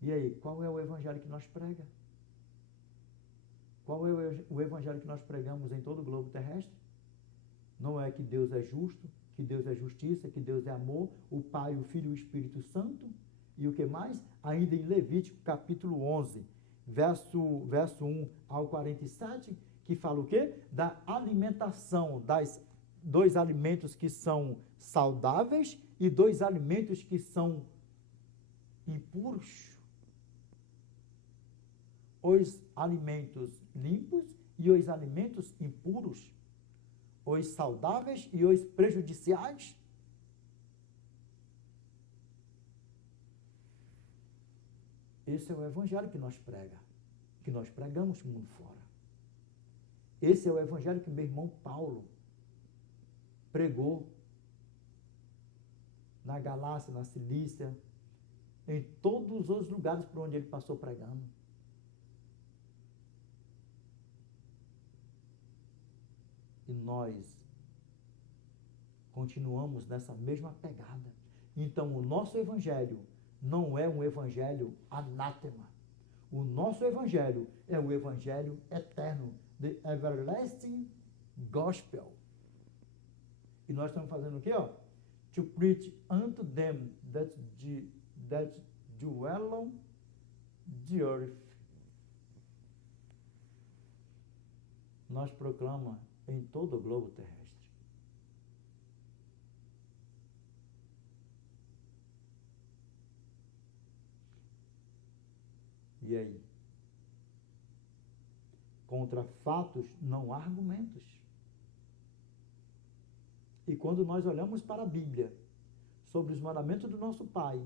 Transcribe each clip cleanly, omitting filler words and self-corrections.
E aí, qual é o evangelho que nós pregamos? Qual é o evangelho que nós pregamos em todo o globo terrestre? Não é que Deus é justo, que Deus é justiça, que Deus é amor, o Pai, o Filho e o Espírito Santo. E o que mais? Ainda em Levítico, capítulo 11, verso 1 ao 47, que fala o quê? Da alimentação, dois alimentos que são saudáveis e dois alimentos que são impuros. Os alimentos limpos e os alimentos impuros. Os saudáveis e os prejudiciais. Esse é o evangelho que nós pregamos no mundo fora. Esse é o evangelho que meu irmão Paulo pregou na Galácia, na Cilícia, em todos os lugares por onde ele passou pregando. E nós continuamos nessa mesma pegada. Então, o nosso evangelho não é um evangelho anátema. O nosso evangelho é o evangelho eterno, the everlasting gospel. E nós estamos fazendo o quê? To preach unto them that dwell on the earth. Nós proclamamos em todo o globo terrestre. E aí? Contra fatos não há argumentos. E quando nós olhamos para a Bíblia, sobre os mandamentos do nosso Pai,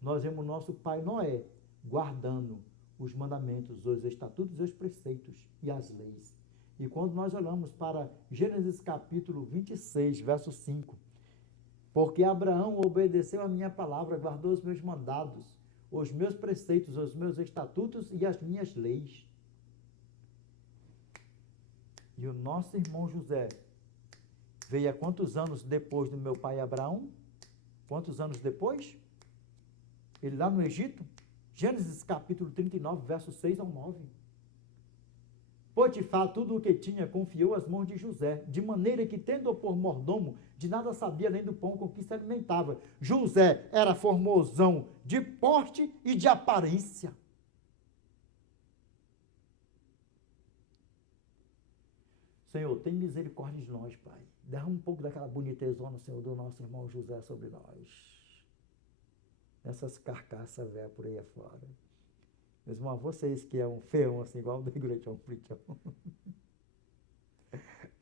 nós vemos o nosso Pai Noé guardando os mandamentos, os estatutos, os preceitos e as leis. E quando nós olhamos para Gênesis capítulo 26, verso 5, porque Abraão obedeceu a minha palavra, guardou os meus mandados, os meus preceitos, os meus estatutos e as minhas leis. E o nosso irmão José veio há quantos anos depois do meu pai Abraão? Quantos anos depois? Ele lá no Egito? Gênesis capítulo 39, versos 6 ao 9. Potifar tudo o que tinha confiou às mãos de José, de maneira que, tendo-o por mordomo, de nada sabia além do pão com que se alimentava. José era formosão de porte e de aparência. Senhor, tem misericórdia de nós, Pai. Derrama um pouco daquela bonitezona, Senhor, do nosso irmão José sobre nós. Essas carcaças velhas por aí afora. Meus irmãos, vocês que é um feão, assim, igual o Negretião, Plitião.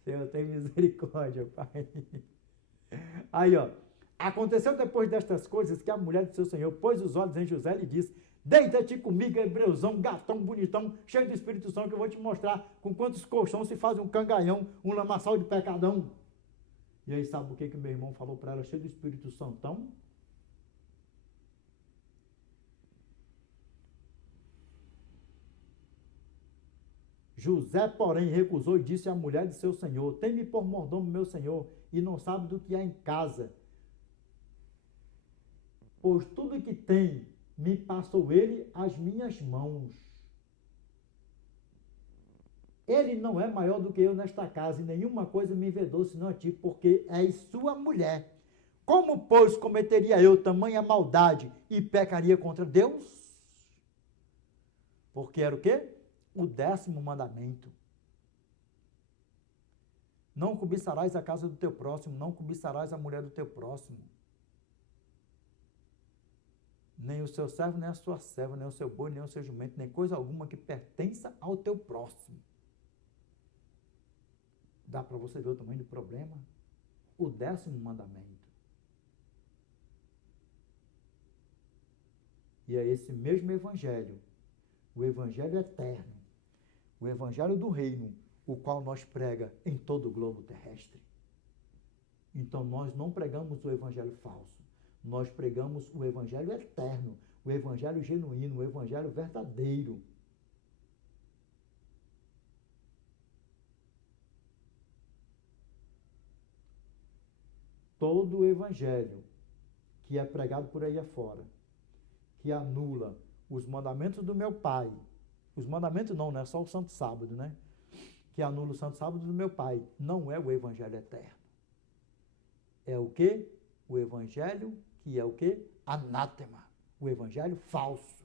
Senhor, tem misericórdia, Pai. Aí, ó. Aconteceu depois destas coisas que a mulher do seu senhor pôs os olhos em José e lhe disse: deita-te comigo, hebreuzão, gatão, bonitão, cheio do Espírito Santo, que eu vou te mostrar com quantos colchões se faz um cangalhão, um lamaçal de pecadão. E aí, sabe o que meu irmão falou para ela, cheio do Espírito Santão? José, porém, recusou e disse à mulher de seu senhor: tem-me por mordomo, meu senhor, e não sabe do que há em casa. Pois tudo que tem me passou ele às minhas mãos. Ele não é maior do que eu nesta casa, e nenhuma coisa me vedou senão a ti, porque és sua mulher. Como, pois, cometeria eu tamanha maldade e pecaria contra Deus? Porque era o quê? O 10º mandamento. Não cobiçarás a casa do teu próximo, não cobiçarás a mulher do teu próximo. Nem o seu servo, nem a sua serva, nem o seu boi, nem o seu jumento, nem coisa alguma que pertença ao teu próximo. Dá para você ver o tamanho do problema? O 10º mandamento. E é esse mesmo evangelho, o evangelho eterno, o evangelho do reino, o qual nós prega em todo o globo terrestre. Então nós não pregamos o evangelho falso, nós pregamos o evangelho eterno, o evangelho genuíno, o evangelho verdadeiro. Todo o evangelho que é pregado por aí afora, que anula os mandamentos do meu Pai. Os mandamentos não é só o Santo Sábado, né? Que anula o Santo Sábado do meu Pai. Não é o Evangelho eterno. É o quê? O Evangelho que é o quê? Anátema. O Evangelho falso.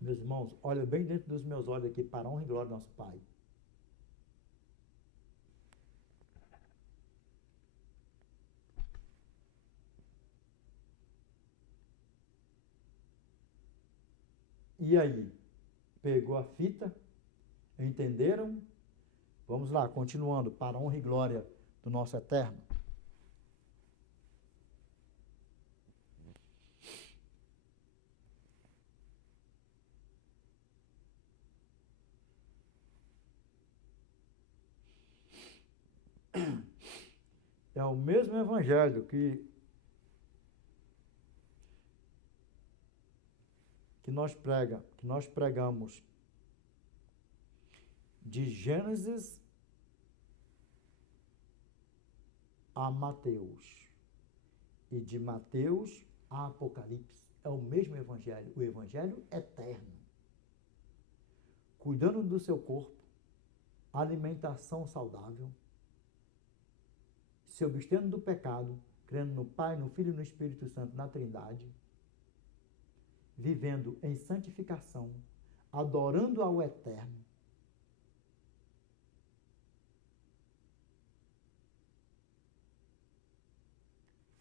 Meus irmãos, olha bem dentro dos meus olhos aqui, para a honra e glória do nosso Pai. E aí? Pegou a fita? Entenderam? Vamos lá, continuando, para a honra e glória do nosso Eterno. É o mesmo Evangelho que nós pregamos de Gênesis a Mateus e de Mateus a Apocalipse. É o mesmo Evangelho, o Evangelho eterno. Cuidando do seu corpo, alimentação saudável, se abstendo do pecado, crendo no Pai, no Filho e no Espírito Santo, na Trindade, vivendo em santificação, adorando ao Eterno.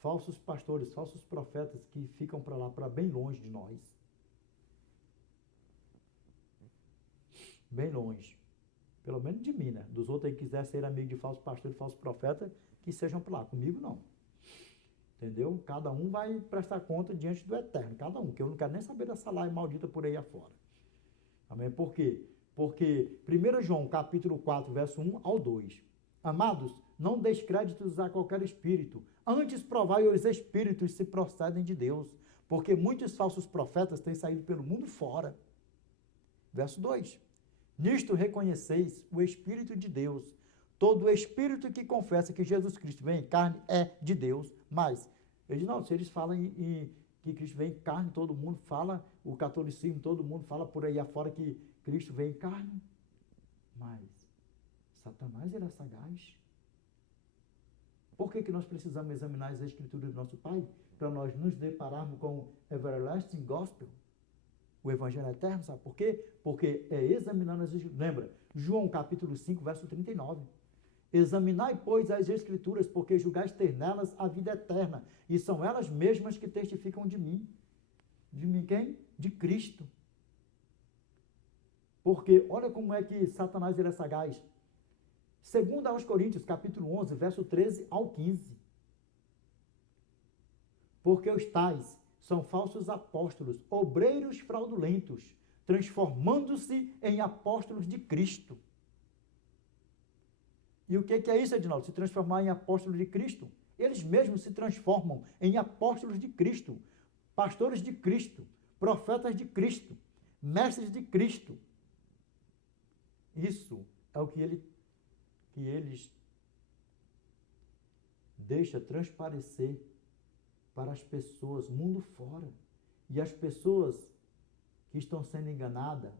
Falsos pastores, falsos profetas que ficam para lá, para bem longe de nós. Bem longe. Pelo menos de mim, né? Dos outros aí que quiser ser amigo de falso pastor e falso profeta, que sejam para lá. Comigo, não. Entendeu? Cada um vai prestar conta diante do Eterno. Cada um, que eu não quero nem saber dessa live maldita por aí afora. Amém? Por quê? Porque 1 João, capítulo 4, verso 1 ao 2. Amados, não deis créditos a qualquer espírito. Antes provai os espíritos se procedem de Deus. Porque muitos falsos profetas têm saído pelo mundo fora. Verso 2. Nisto reconheceis o Espírito de Deus. Todo espírito que confessa que Jesus Cristo vem em carne é de Deus. Mas, eles não, se eles falam que Cristo vem em carne, todo mundo fala, o catolicismo, todo mundo fala por aí afora que Cristo vem em carne. Mas, Satanás era sagaz. Por que nós precisamos examinar as Escrituras do nosso Pai? Para nós nos depararmos com o Everlasting Gospel, o Evangelho Eterno, sabe por quê? Porque é examinando as Escrituras. Lembra? João capítulo 5, verso 39. Examinai, pois, as Escrituras, porque julgais ter nelas a vida eterna, e são elas mesmas que testificam de mim. De mim quem? De Cristo. Porque olha como é que Satanás era sagaz. Segundo aos Coríntios, capítulo 11, verso 13 ao 15. Porque os tais são falsos apóstolos, obreiros fraudulentos, transformando-se em apóstolos de Cristo. E o que é isso, Edinaldo? Se transformar em apóstolos de Cristo? Eles mesmos se transformam em apóstolos de Cristo, pastores de Cristo, profetas de Cristo, mestres de Cristo. Isso é o que eles deixam transparecer para as pessoas mundo fora. E as pessoas que estão sendo enganadas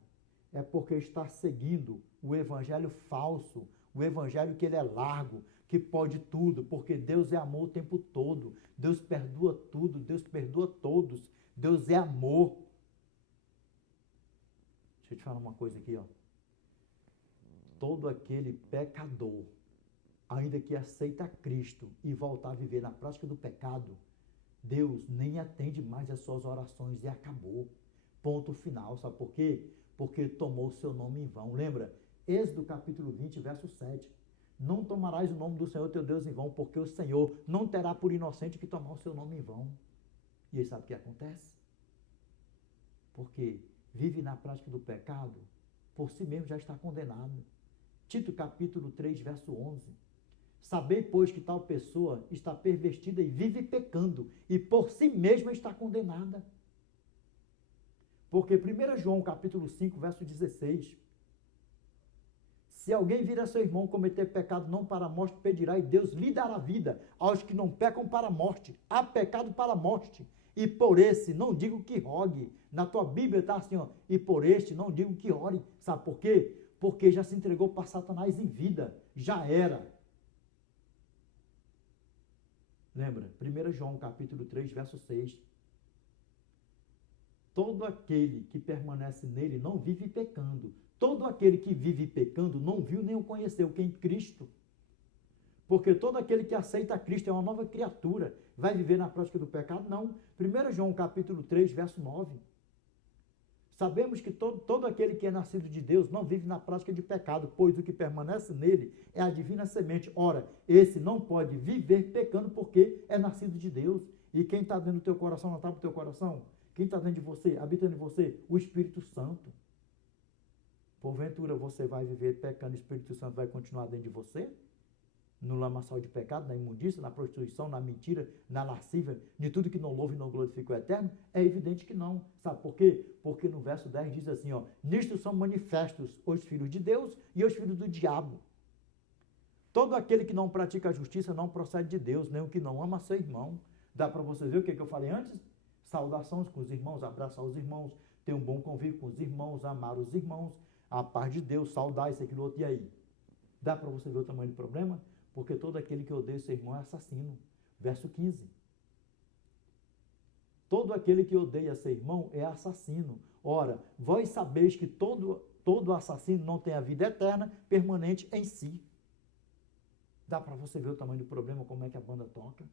é porque está seguindo o evangelho falso, o evangelho que ele é largo, que pode tudo, porque Deus é amor o tempo todo. Deus perdoa tudo, Deus perdoa todos. Deus é amor. Deixa eu te falar uma coisa aqui, ó. Todo aquele pecador, ainda que aceita Cristo e voltar a viver na prática do pecado, Deus nem atende mais as suas orações e acabou. Ponto final. Sabe por quê? Porque tomou o seu nome em vão. Lembra? Êxodo capítulo 20, verso 7. Não tomarás o nome do Senhor teu Deus em vão, porque o Senhor não terá por inocente que tomar o seu nome em vão. E aí sabe o que acontece? Porque vive na prática do pecado, por si mesmo já está condenado. Tito capítulo 3, verso 11. Sabei, pois, que tal pessoa está pervertida e vive pecando, e por si mesma está condenada. Porque 1 João capítulo 5, verso 16. Se alguém vir a seu irmão cometer pecado não para a morte, pedirá, e Deus lhe dará vida aos que não pecam para a morte. Há pecado para a morte. E por esse não digo que rogue. Na tua Bíblia está assim, ó, e por este não digo que ore. Sabe por quê? Porque já se entregou para Satanás em vida. Já era. Lembra? 1 João capítulo 3, verso 6. Todo aquele que permanece nele não vive pecando. Todo aquele que vive pecando não viu nem o conheceu, quem? Cristo. Porque todo aquele que aceita Cristo é uma nova criatura. Vai viver na prática do pecado? Não. 1 João capítulo 3, verso 9. Sabemos que todo aquele que é nascido de Deus não vive na prática de pecado, pois o que permanece nele é a divina semente. Ora, esse não pode viver pecando porque é nascido de Deus. E quem está dentro do teu coração não está para o teu coração? Quem está dentro de você, habitando em você? O Espírito Santo. Porventura você vai viver pecando e o Espírito Santo vai continuar dentro de você? No lamaçal de pecado, na imundícia, na prostituição, na mentira, na lascívia, de tudo que não louva e não glorifica o Eterno? É evidente que não. Sabe por quê? Porque no verso 10 diz assim, ó, nisto são manifestos os filhos de Deus e os filhos do diabo. Todo aquele que não pratica a justiça não procede de Deus, nem o que não ama seu irmão. Dá para vocês ver o que eu falei antes? Saudações com os irmãos, abraçar os irmãos, ter um bom convívio com os irmãos, amar os irmãos, a paz de Deus, saudar isso, aquilo, outro, e aí? Dá para você ver o tamanho do problema? Porque todo aquele que odeia seu irmão é assassino. Verso 15. Todo aquele que odeia seu irmão é assassino. Ora, vós sabeis que todo assassino não tem a vida eterna permanente em si. Dá para você ver o tamanho do problema, como é que a banda toca?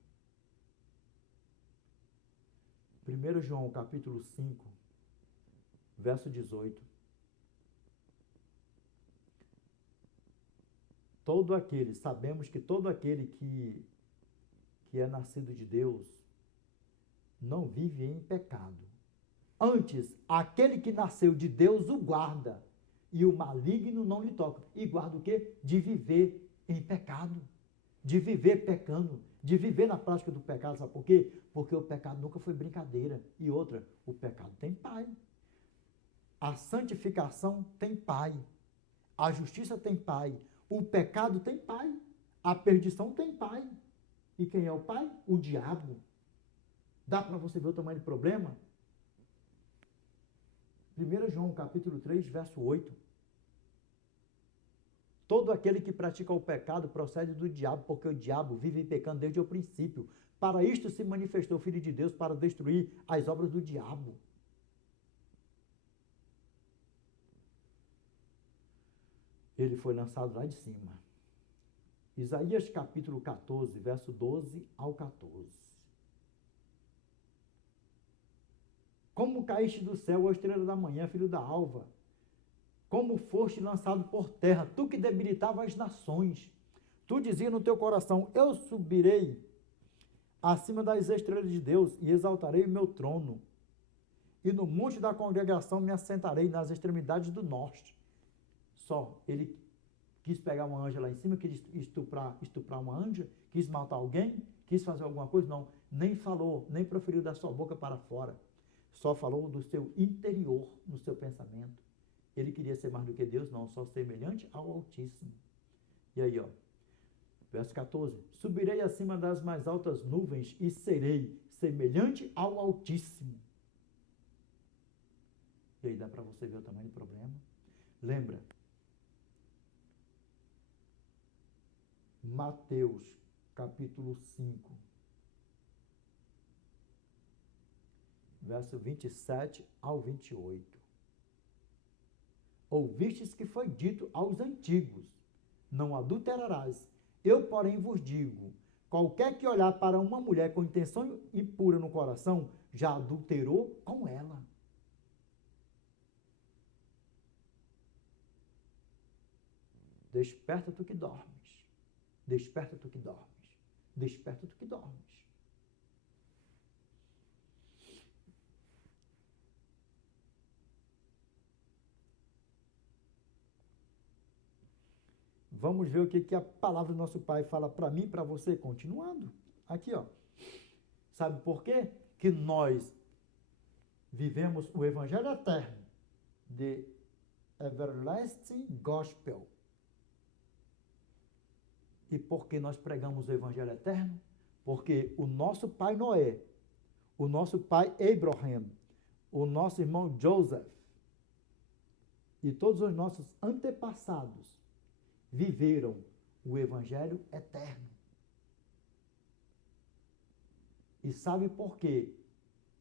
1 João capítulo 5, verso 18. Sabemos que todo aquele que é nascido de Deus não vive em pecado. Antes, aquele que nasceu de Deus o guarda, e o maligno não lhe toca. E guarda o quê? De viver em pecado, de viver pecando, de viver na prática do pecado. Sabe por quê? Porque o pecado nunca foi brincadeira. E outra, o pecado tem pai. A santificação tem pai. A justiça tem pai. O pecado tem pai. A perdição tem pai. E quem é o pai? O diabo. Dá para você ver o tamanho do problema? 1 João capítulo 3, verso 8. Todo aquele que pratica o pecado procede do diabo, porque o diabo vive pecando desde o princípio. Para isto se manifestou o Filho de Deus, para destruir as obras do diabo. Ele foi lançado lá de cima. Isaías capítulo 14, verso 12 ao 14. Como caíste do céu, ó estrela da manhã, filho da alva, como foste lançado por terra, tu que debilitava as nações. Tu dizia no teu coração, eu subirei acima das estrelas de Deus e exaltarei o meu trono. E no monte da congregação me assentarei nas extremidades do norte. Só, ele quis pegar uma anja lá em cima, quis estuprar uma anja, quis matar alguém, quis fazer alguma coisa? Não, nem falou, nem proferiu da sua boca para fora. Só falou do seu interior, no seu pensamento. Ele queria ser mais do que Deus? Não, só semelhante ao Altíssimo. E aí, ó, verso 14. Subirei acima das mais altas nuvens e serei semelhante ao Altíssimo. E aí dá para você ver o tamanho do problema? Lembra? Mateus, capítulo 5, verso 27 ao 28. Ouvistes que foi dito aos antigos, não adulterarás. Eu, porém, vos digo, qualquer que olhar para uma mulher com intenção impura no coração, já adulterou com ela. Desperta tu que dormes. Desperta tu que dormes. Desperta tu que dormes. Vamos ver o que a palavra do nosso Pai fala para mim e para você, continuando. Aqui, ó. Sabe por quê? Que nós vivemos o Evangelho eterno, the everlasting gospel. E por que nós pregamos o Evangelho eterno? Porque o nosso pai Noé, o nosso pai Abraham, o nosso irmão Joseph e todos os nossos antepassados viveram o evangelho eterno. E sabe por quê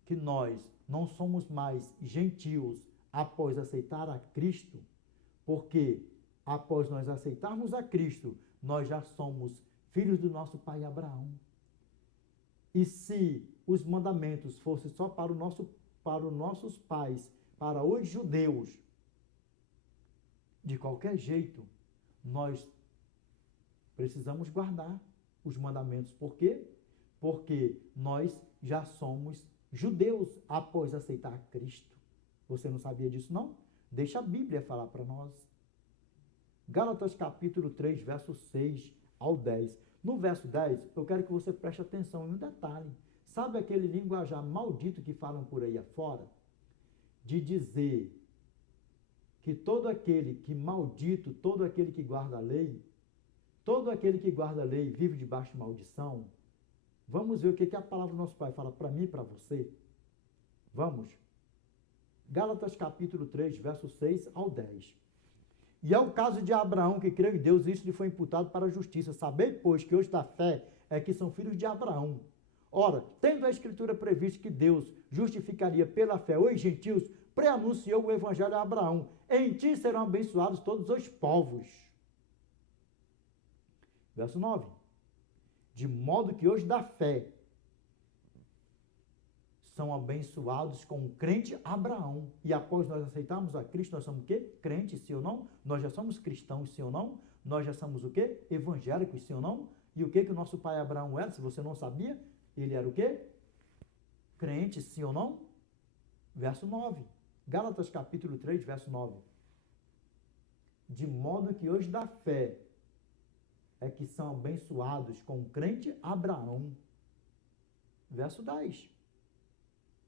que nós não somos mais gentios após aceitar a Cristo? Porque após nós aceitarmos a Cristo, nós já somos filhos do nosso pai Abraão. E se os mandamentos fossem só para os nossos pais, para os judeus, de qualquer jeito, nós precisamos guardar os mandamentos. Por quê? Porque nós já somos judeus após aceitar Cristo. Você não sabia disso, não? Deixa a Bíblia falar para nós. Gálatas capítulo 3, verso 6 ao 10. No verso 10, eu quero que você preste atenção em um detalhe. Sabe aquele linguajar maldito que falam por aí afora? De dizer que todo aquele que maldito, todo aquele que guarda a lei, todo aquele que guarda a lei vive debaixo de maldição. Vamos ver o que a palavra do nosso Pai fala para mim e para você. Vamos. Gálatas capítulo 3, verso 6 ao 10. E é o caso de Abraão, que creu em Deus, e isso lhe foi imputado para a justiça. Sabei, pois, que hoje da fé é que são filhos de Abraão. Ora, tendo a Escritura previsto que Deus justificaria pela fé os gentios, preanunciou o evangelho a Abraão. Em ti serão abençoados todos os povos. Verso 9. De modo que hoje da fé são abençoados com o crente Abraão. E após nós aceitarmos a Cristo, nós somos o quê? Crentes, sim ou não? Nós já somos cristãos, sim ou não? Nós já somos o quê? Evangélicos, sim ou não? E o que o nosso pai Abraão era? Se você não sabia, ele era o quê? Crente, sim ou não? Verso 9. Gálatas capítulo 3, verso 9. De modo que hoje da fé é que são abençoados com o crente Abraão. Verso 10.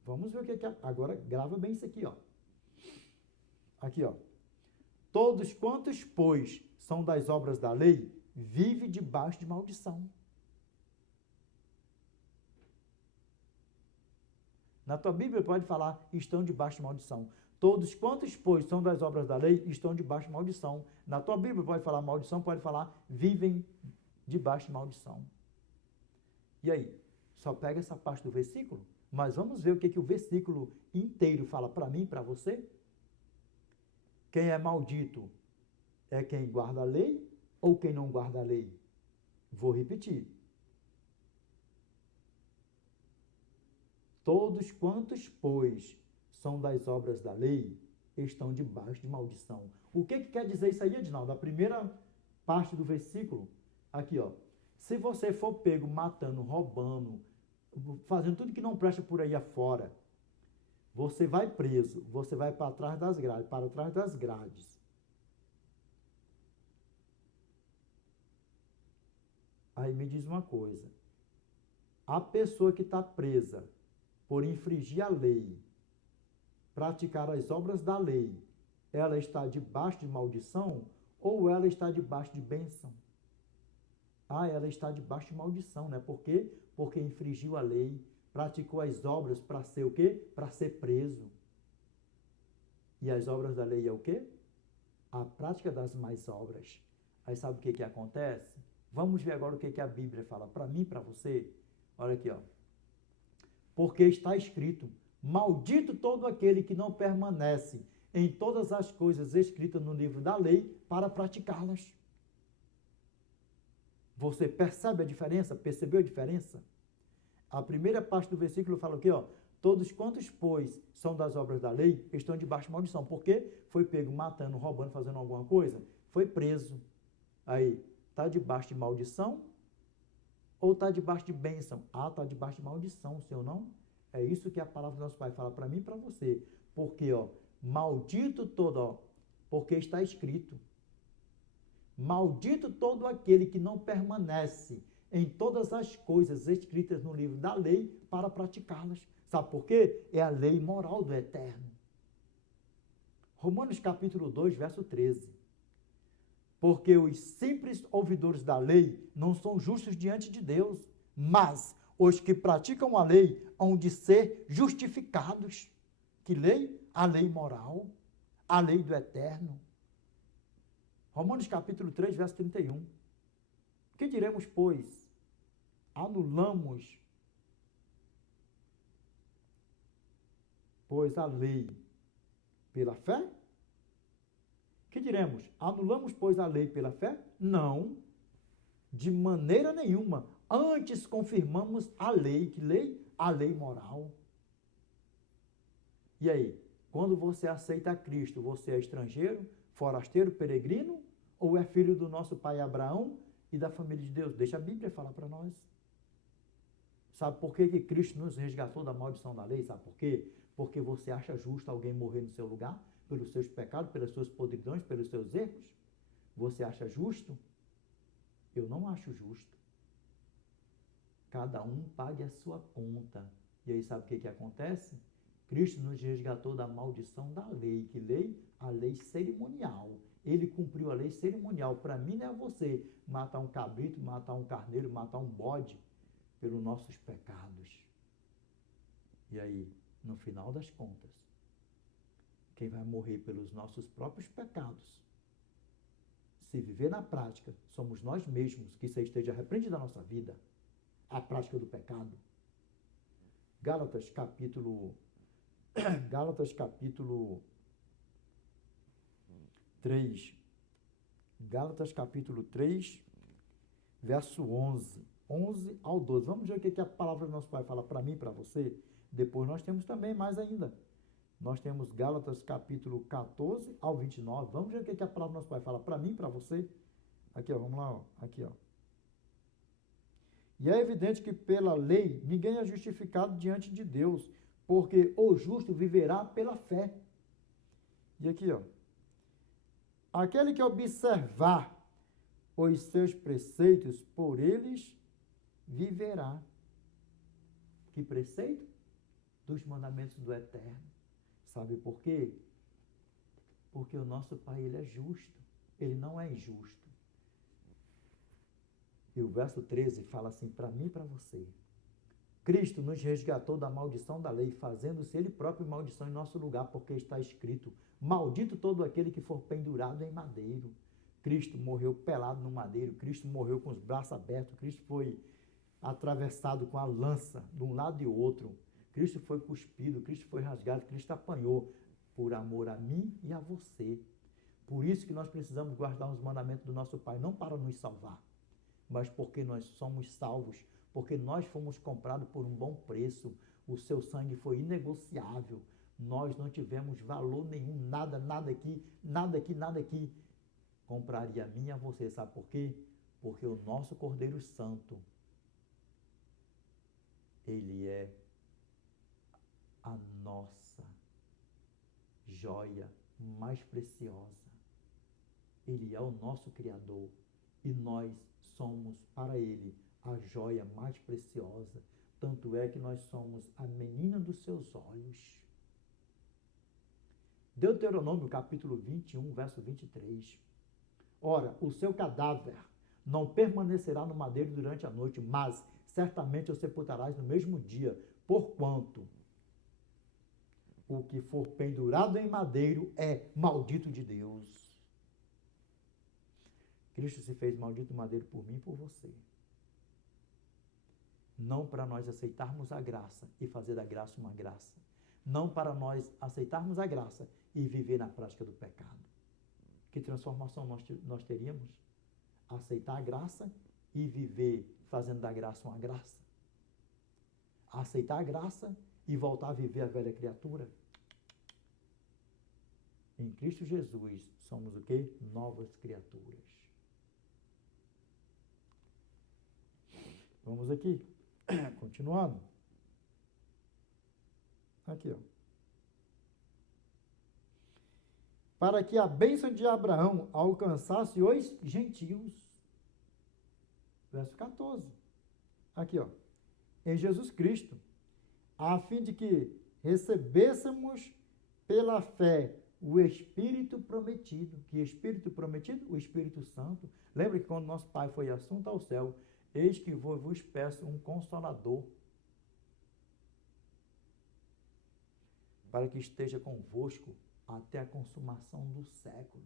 Vamos ver o que é. Agora grava bem isso aqui, ó. Aqui, ó. Todos quantos, pois, são das obras da lei, vivem debaixo de maldição. Na tua Bíblia pode falar, estão debaixo de maldição. Todos quantos, pois, são das obras da lei, estão debaixo de maldição. Na tua Bíblia pode falar maldição, pode falar, vivem debaixo de maldição. E aí? Só pega essa parte do versículo? Mas vamos ver o que o versículo inteiro fala para mim e para você. Quem é maldito é quem guarda a lei ou quem não guarda a lei? Vou repetir. Todos quantos, pois, são das obras da lei, estão debaixo de maldição. O que quer dizer isso aí, Edinaldo? A primeira parte do versículo, aqui, ó. Se você for pego matando, roubando, fazendo tudo que não presta por aí afora, você vai preso, você vai para trás das grades, Aí me diz uma coisa. A pessoa que está presa por infringir a lei, praticar as obras da lei, ela está debaixo de maldição ou ela está debaixo de bênção? Ela está debaixo de maldição, né? Por quê? Porque infringiu a lei, praticou as obras para ser o quê? Para ser preso. E as obras da lei é o quê? A prática das mais obras. Aí sabe o que acontece? Vamos ver agora o que a Bíblia fala para mim e para você. Olha aqui, ó. Porque está escrito, maldito todo aquele que não permanece em todas as coisas escritas no livro da lei para praticá-las. Você percebe a diferença? Percebeu a diferença? A primeira parte do versículo fala o quê? Ó? Todos quantos, pois, são das obras da lei, estão debaixo de maldição. Por quê? Foi pego matando, roubando, fazendo alguma coisa? Foi preso. Aí, está debaixo de maldição ou está debaixo de bênção? Está debaixo de maldição, sim ou não? É isso que a palavra do nosso Pai fala para mim e para você. Porque, ó, maldito todo, ó, porque está escrito. Maldito todo aquele que não permanece em todas as coisas escritas no livro da lei para praticá-las. Sabe por quê? É a lei moral do Eterno. Romanos capítulo 2, verso 13. Porque os simples ouvidores da lei não são justos diante de Deus, mas Os que praticam a lei hão de ser justificados. Que lei? A lei moral, a lei do eterno. Romanos capítulo 3, verso 31. Que diremos, pois? Anulamos, pois, a lei pela fé? Que diremos? Anulamos, pois, a lei pela fé? Não, de maneira nenhuma. Antes confirmamos a lei. Que lei? A lei moral. E aí, quando você aceita Cristo, você é estrangeiro, forasteiro, peregrino, ou é filho do nosso pai Abraão e da família de Deus? Deixa a Bíblia falar para nós. Sabe por que Cristo nos resgatou da maldição da lei? Sabe por quê? Porque você acha justo alguém morrer no seu lugar, pelos seus pecados, pelas suas podridões, pelos seus erros? Você acha justo? Eu não acho justo. Cada um pague a sua conta. E aí sabe o que acontece? Cristo nos resgatou da maldição da lei. Que lei? A lei cerimonial. Ele cumpriu a lei cerimonial. Para mim, não é você matar um cabrito, matar um carneiro, matar um bode pelos nossos pecados. E aí, no final das contas, quem vai morrer pelos nossos próprios pecados, se viver na prática, somos nós mesmos, que isso esteja repreendido na nossa vida, a prática do pecado. Gálatas capítulo 3. Gálatas capítulo 3, verso 11 ao 12. Vamos ver o que a palavra do nosso Pai fala para mim e para você. Depois nós temos também mais ainda. Nós temos Gálatas capítulo 14 ao 29. Vamos ver o que a palavra do nosso Pai fala para mim e para você. Aqui, ó, vamos lá, ó. Aqui, ó. E é evidente que pela lei ninguém é justificado diante de Deus, porque o justo viverá pela fé. E aqui, ó. Aquele que observar os seus preceitos, por eles viverá. Que preceito? Dos mandamentos do Eterno. Sabe por quê? Porque o nosso Pai, ele é justo. Ele não é injusto. E o verso 13 fala assim para mim e para você. Cristo nos resgatou da maldição da lei, fazendo-se ele próprio maldição em nosso lugar, porque está escrito: maldito todo aquele que for pendurado em madeiro. Cristo morreu pelado no madeiro, Cristo morreu com os braços abertos, Cristo foi atravessado com a lança de um lado e outro, Cristo foi cuspido, Cristo foi rasgado, Cristo apanhou por amor a mim e a você. Por isso que nós precisamos guardar os mandamentos do nosso Pai, não para nos salvar, mas porque nós somos salvos, porque nós fomos comprados por um bom preço, o seu sangue foi inegociável, nós não tivemos valor nenhum, nada aqui, compraria a mim e a você, sabe por quê? Porque o nosso Cordeiro Santo, ele é a nossa joia mais preciosa, ele é o nosso Criador, e nós somos para ele a joia mais preciosa, tanto é que nós somos a menina dos seus olhos. Deuteronômio capítulo 21, verso 23. Ora, o seu cadáver não permanecerá no madeiro durante a noite, mas certamente o sepultarás no mesmo dia, porquanto o que for pendurado em madeiro é maldito de Deus. Cristo se fez maldito madeiro por mim e por você. Não para nós aceitarmos a graça e fazer da graça uma graça. Não para nós aceitarmos a graça e viver na prática do pecado. Que transformação nós teríamos? Aceitar a graça e viver fazendo da graça uma graça. Aceitar a graça e voltar a viver a velha criatura. Em Cristo Jesus somos o quê? Novas criaturas. Vamos aqui, continuando. Aqui, ó. Para que a bênção de Abraão alcançasse os gentios. Verso 14. Aqui, ó. Em Jesus Cristo, a fim de que recebêssemos pela fé o Espírito prometido. Que Espírito prometido? O Espírito Santo. Lembra que quando nosso Pai foi assunto ao céu, Eis que vos peço um consolador, para que esteja convosco até a consumação do século.